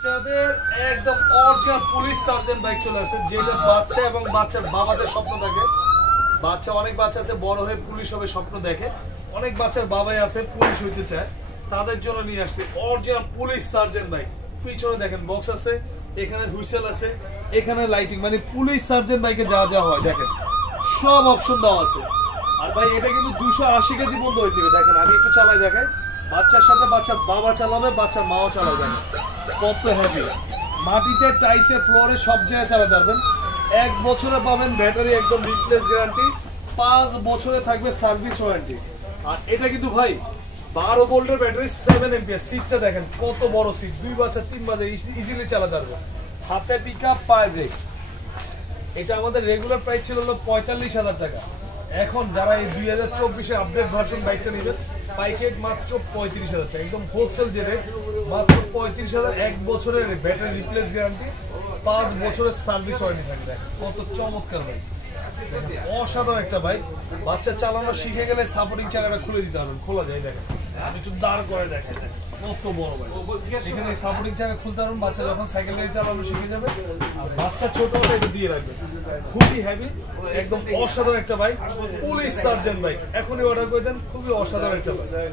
বাচ্চাদের একদম original police surgeon bike চলে আসছে, যেটা বাচ্চা এবং বাচ্চার বাবাদের স্বপ্ন থাকে। বাচ্চা অনেক বাচ্চা আছে বড় হয়ে পুলিশ হবে স্বপ্ন দেখে, অনেক বাচ্চার বাবাই আছে পুলিশ হইতে চায়, তাদের জন্য নিয়ে আসছে অরিজিনাল পুলিশ সার্জন বাইক। পিছনে দেখেন বক্স আছে, এখানে হুইসেল আছে, এখানে লাইটিং, মানে পুলিশ সার্জন বাইকে যা যা হয় দেখেন সব অপশন দেওয়া আছে। আর ভাই এটা কিন্তু 280 কেজি পর্যন্ত হয়ে দিবে। দেখেন আমি একটু চালাই দেখাই, বাচ্চার সাথে বাচ্চার বাবা চালাবে, বাচ্চার মাও চালাবে। দেখেন কত হেভি, মাটিতে টাইসে ফ্লোরে সব জায়গায় চালাতে পারবেন। 1 বছরে পাবেন ব্যাটারি একদম রিপ্লেস গ্যারান্টি, 5 বছরে থাকবে সার্ভিস ওয়ারেন্টি। আর এটা কিন্তু ভাই 12 ভোল্টের ব্যাটারি, 7 এম্পিয়ার। সিটটা দেখেন কত বড় সিট, 2 বাচ্চা 3 বাচ্চা ইজিলি চালাতে পারবে। হাতে পিকআপ, পায়ে ব্রেক। এটা আমাদের রেগুলার প্রাইস ছিল হলো 45,000 টাকা। এখন যারা এই 2024 আপডেট ভার্সন বাইকটা নেবেন পাইকেট মাত্র 35,000 টাকা, একদম হোলসেল যে রেট মাত্র 35,000। 1 বছরের ব্যাটারি রিপ্লেস গ্যারান্টি, 5 বছরের সার্ভিস ওয়ারেন্টি থাকবে। কত চমৎকার বাইক, অসাধারণ একটা বাইক। বাচ্চা চালানো শিখে গেলে সাপোর্টিং চাকাটা খুলে দিতে পারবেন, খোলা যায়। দেখেন আমি একটু দাঁড় করে দেখাই, কত বড় বাইক। এখানে সাপোর্টিং চাকা খুলতে পারবেন, বাচ্চা যখন সাইকেল চালানো শিখে যাবে। আর বাচ্চা ছোট হলে এটা দিয়ে রাখবেন, খুবই হেভি, একদম অসাধারণ একটা বাইক, পুলিশ সার্জন বাইক। এখনই অর্ডার করে দেন, খুবই অসাধারণ একটা বাইক।